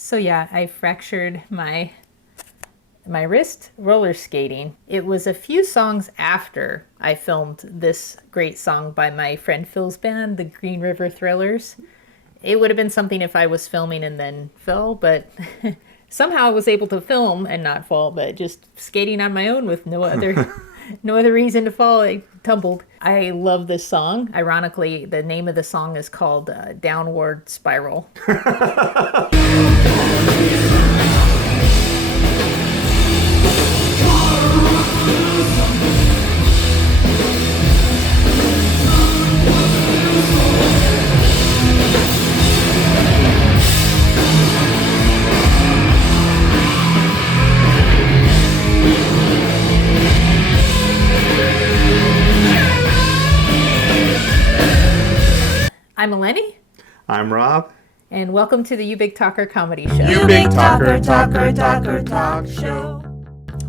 So yeah, I fractured my wrist roller skating. It was a few songs after I filmed this great song by my friend Phil's band, the Green River Thrillers. It would have been something if I was filming and then fell, but somehow I was able to film and not fall, but just skating on my own with no other reason to fall. I tumbled. I love this song. Ironically, the name of the song is called Downward Spiral. I'm Eleni. I'm Rob. And welcome to the You Big Talker comedy show. You Big Talker, talk show.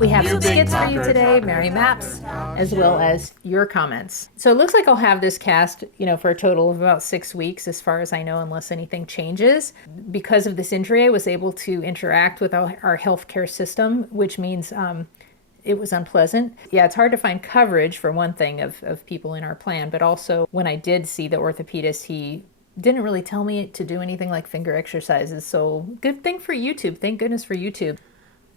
We have some skits for you today, Mary Maps, as well as your comments. So it looks like I'll have this cast, for a total of about 6 weeks, as far as I know, unless anything changes. Because of this injury, I was able to interact with our healthcare system, which means it was unpleasant. Yeah, it's hard to find coverage, for one thing, of people in our plan, but also when I did see the orthopedist, he didn't really tell me to do anything like finger exercises. So good thing for YouTube. Thank goodness for YouTube.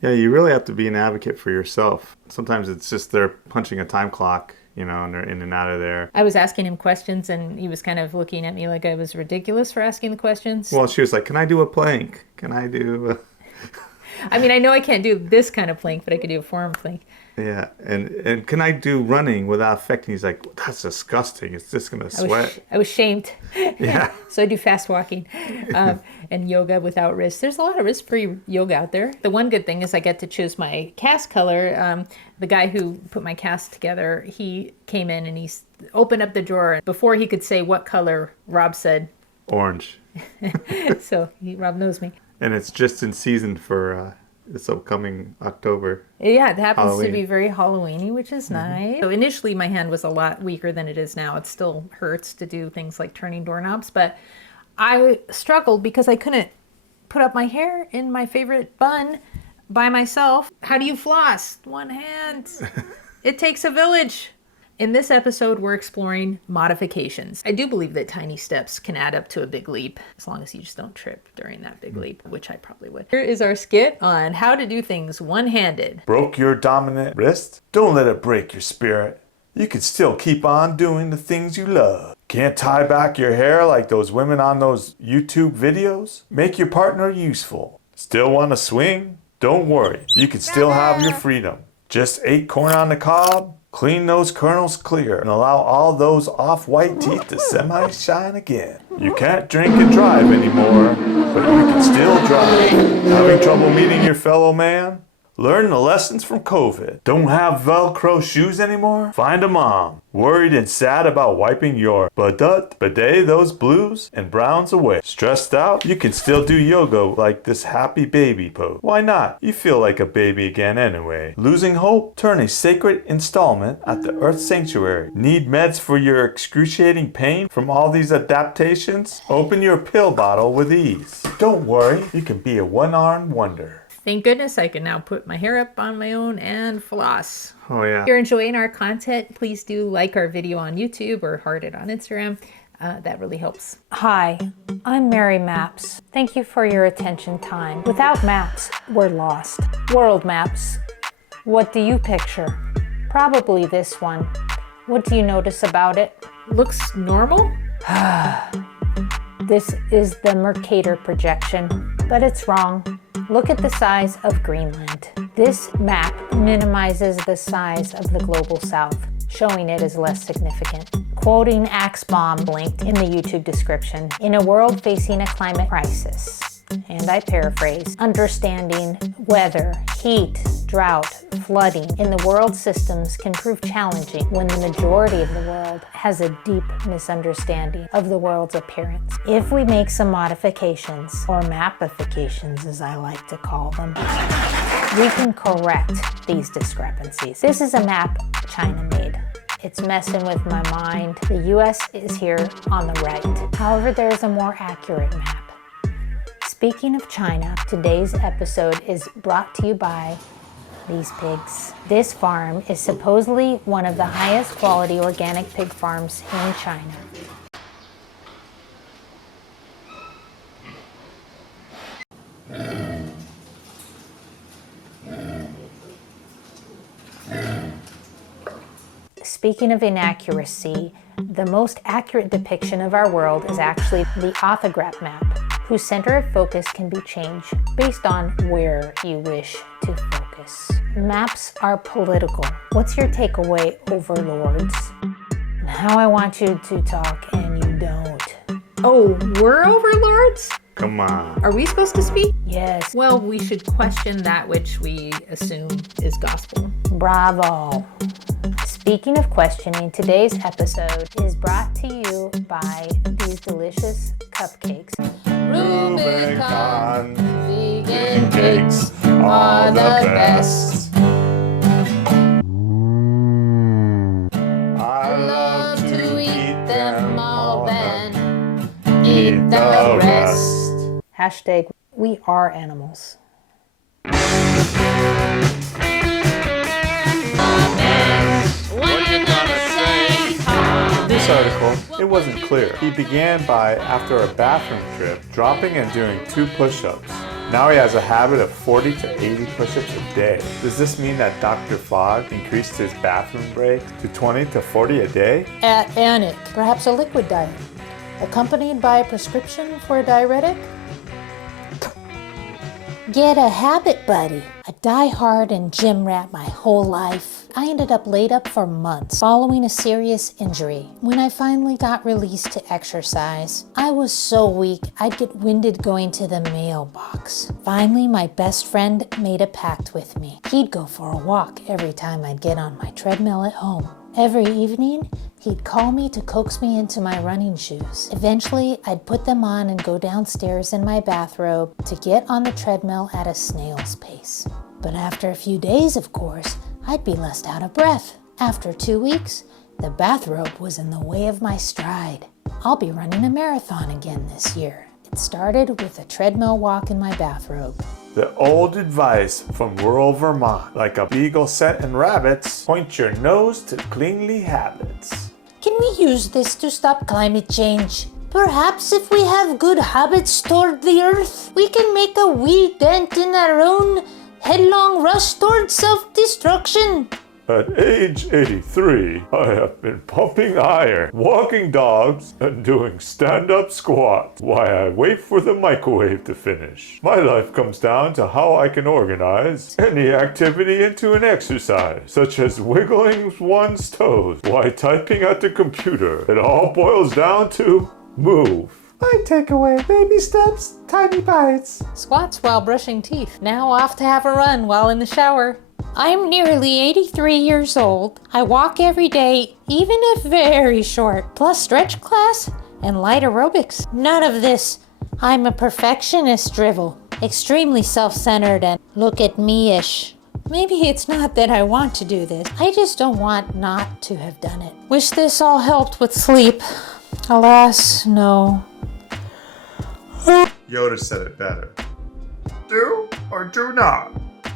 Yeah, you really have to be an advocate for yourself. Sometimes it's just they're punching a time clock, and they're in and out of there. I was asking him questions, and he was kind of looking at me like I was ridiculous for asking the questions. Well, she was like, can I do a plank? Can I do I mean, I know I can't do this kind of plank, but I could do a forearm plank. Yeah, and can I do running without affecting? He's like, that's disgusting. It's just going to sweat. I was shamed. Yeah. So I do fast walking and yoga without wrists. There's a lot of wrist-free yoga out there. The one good thing is I get to choose my cast color. The guy who put my cast together, he came in and he opened up the drawer. Before he could say what color, Rob said orange. So Rob knows me. And it's just in season for this upcoming October. Yeah, it happens Halloween. to be very Halloween-y, which is nice. So initially my hand was a lot weaker than it is now. It still hurts to do things like turning doorknobs, but I struggled because I couldn't put up my hair in my favorite bun by myself. How do you floss? One hand. It takes a village. In this episode, we're exploring modifications. I do believe that tiny steps can add up to a big leap, as long as you just don't trip during that big leap, which I probably would. Here is our skit on how to do things one-handed. Broke your dominant wrist? Don't let it break your spirit. You can still keep on doing the things you love. Can't tie back your hair like those women on those YouTube videos? Make your partner useful. Still want to swing? Don't worry, you can still have your freedom. Just ate corn on the cob? Clean those kernels clear and allow all those off-white teeth to semi-shine again. You can't drink and drive anymore, but you can still drive. Having trouble meeting your fellow man? Learn the lessons from COVID. Don't have Velcro shoes anymore? Find a mom. Worried and sad about wiping your bidet those blues and browns away. Stressed out? You can still do yoga like this happy baby pose. Why not? You feel like a baby again anyway. Losing hope? Turn a sacred installment at the Earth Sanctuary. Need meds for your excruciating pain from all these adaptations? Open your pill bottle with ease. Don't worry, you can be a one-armed wonder. Thank goodness I can now put my hair up on my own and floss. Oh, yeah. If you're enjoying our content, please do like our video on YouTube or heart it on Instagram. That really helps. Hi, I'm Mary Maps. Thank you for your attention time. Without maps, we're lost. World maps. What do you picture? Probably this one. What do you notice about it? Looks normal? This is the Mercator projection, but it's wrong. Look at the size of Greenland. This map minimizes the size of the global south, showing it as less significant. Quoting Axbomb, linked in the YouTube description, in a world facing a climate crisis, and I paraphrase, understanding weather, heat, drought, flooding in the world systems can prove challenging when the majority of the world has a deep misunderstanding of the world's appearance. If we make some modifications, or mapifications as I like to call them, we can correct these discrepancies. This is a map China made. It's messing with my mind. The US is here on the right. However, there is a more accurate map. Speaking of China, today's episode is brought to you by these pigs. This farm is supposedly one of the highest quality organic pig farms in China. Speaking of inaccuracy, the most accurate depiction of our world is actually the orthograph map, whose center of focus can be changed based on where you wish to focus. Maps are political. What's your takeaway, overlords? Now I want you to talk and you don't. Oh, we're overlords? Come on. Are we supposed to speak? Yes, Well, we should question that which we assume is gospel. bravo. Speaking of questioning, today's episode is brought to you by these delicious cupcakes. Rubicon vegan cakes are the best. I love to eat them all, then eat the rest. Hashtag we are animals. This article, it wasn't clear. He began by, after a bathroom trip, dropping and doing 2 push-ups. Now he has a habit of 40 to 80 push-ups a day. Does this mean that Dr. Fogg increased his bathroom break to 20 to 40 a day? Anic, perhaps a liquid diet, accompanied by a prescription for a diuretic? Get a habit, buddy. A die-hard and gym rat my whole life. I ended up laid up for months following a serious injury. When I finally got released to exercise, I was so weak I'd get winded going to the mailbox. Finally, my best friend made a pact with me. He'd go for a walk every time I'd get on my treadmill at home. Every evening, he'd call me to coax me into my running shoes. Eventually, I'd put them on and go downstairs in my bathrobe to get on the treadmill at a snail's pace. But after a few days, of course, I'd be less out of breath. After 2 weeks, the bathrobe was in the way of my stride. I'll be running a marathon again this year. It started with a treadmill walk in my bathrobe. The old advice from rural Vermont, like a beagle scenting rabbits, point your nose to cleanly habits. Can we use this to stop climate change? Perhaps if we have good habits toward the earth, we can make a wee dent in our own headlong rush toward self-destruction. At age 83, I have been pumping iron, walking dogs, and doing stand-up squats while I wait for the microwave to finish. My life comes down to how I can organize any activity into an exercise, such as wiggling one's toes while typing at the computer. It all boils down to move. My takeaway, baby steps, tiny bites. Squats while brushing teeth. Now off to have a run while in the shower. I'm nearly 83 years old. I walk every day, even if very short, plus stretch class and light aerobics. None of this. I'm a perfectionist drivel, extremely self-centered and look at me-ish. Maybe it's not that I want to do this. I just don't want not to have done it. Wish this all helped with sleep. Alas, no. Yoda said it better. Do or do not.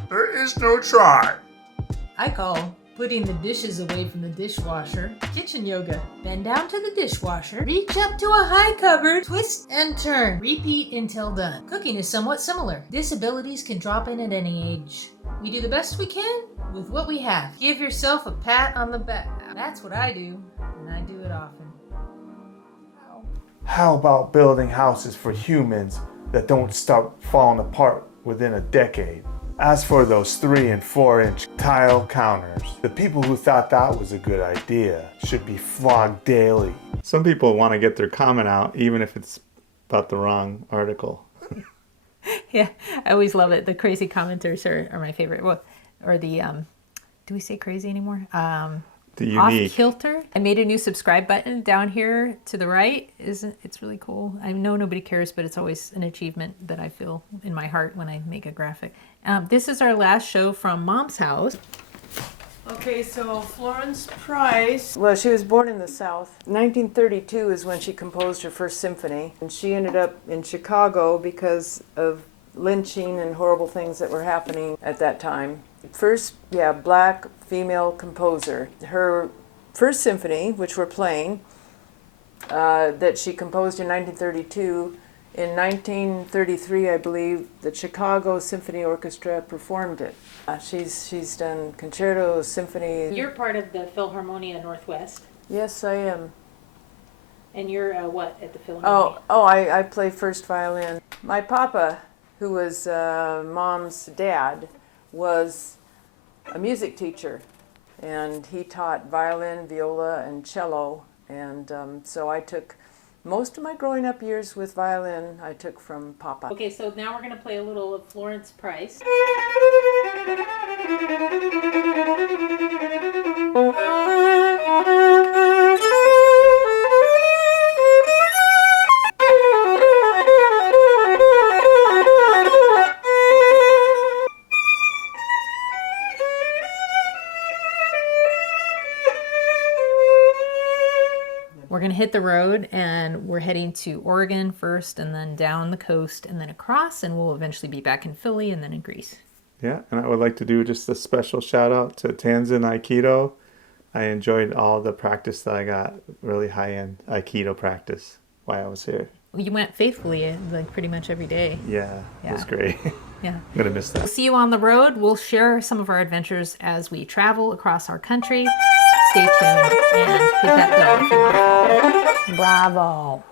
There is no try. I call putting the dishes away from the dishwasher kitchen yoga. Bend down to the dishwasher, reach up to a high cupboard, twist and turn. Repeat until done. Cooking is somewhat similar. Disabilities can drop in at any age. We do the best we can with what we have. Give yourself a pat on the back. That's what I do, and I do it often. How about building houses for humans that don't start falling apart within a decade? As for those 3 and 4 inch tile counters, the people who thought that was a good idea should be flogged daily. Some people want to get their comment out even if it's about the wrong article. Yeah, I always love it. The crazy commenters are my favorite. Well, or the, do we say crazy anymore? The unique. Off kilter. I made a new subscribe button down here to the right. It's really cool. I know nobody cares, but it's always an achievement that I feel in my heart when I make a graphic. This is our last show from Mom's house. Okay, so Florence Price, well, she was born in the South. 1932 is when she composed her first symphony. And she ended up in Chicago because of lynching and horrible things that were happening at that time. First, black female composer. Her first symphony, which we're playing, that she composed in 1932, in 1933, I believe, the Chicago Symphony Orchestra performed it. She's done concertos, symphonies. You're part of the Philharmonia Northwest, Yes, I am. and you're what at the Philharmonia? I play first violin. My papa, who was Mom's dad, was a music teacher, and he taught violin, viola, and cello. And so I took most of my growing up years with violin, I took from Papa. Okay, so now we're going to play a little of Florence Price. We're going to hit the road, and we're heading to Oregon first, and then down the coast, and then across, and we'll eventually be back in Philly and then in Greece. Yeah, and I would like to do just a special shout out to Tanzan Aikido. I enjoyed all the practice that I got, really high-end Aikido practice while I was here. You went faithfully, like pretty much every day. Yeah, it was Yeah. great. Yeah. I'm going to miss We'll that. see you on the road. We'll share some of our adventures as we travel across our country. Stay tuned and hit that bell if you want to follow. Bravo.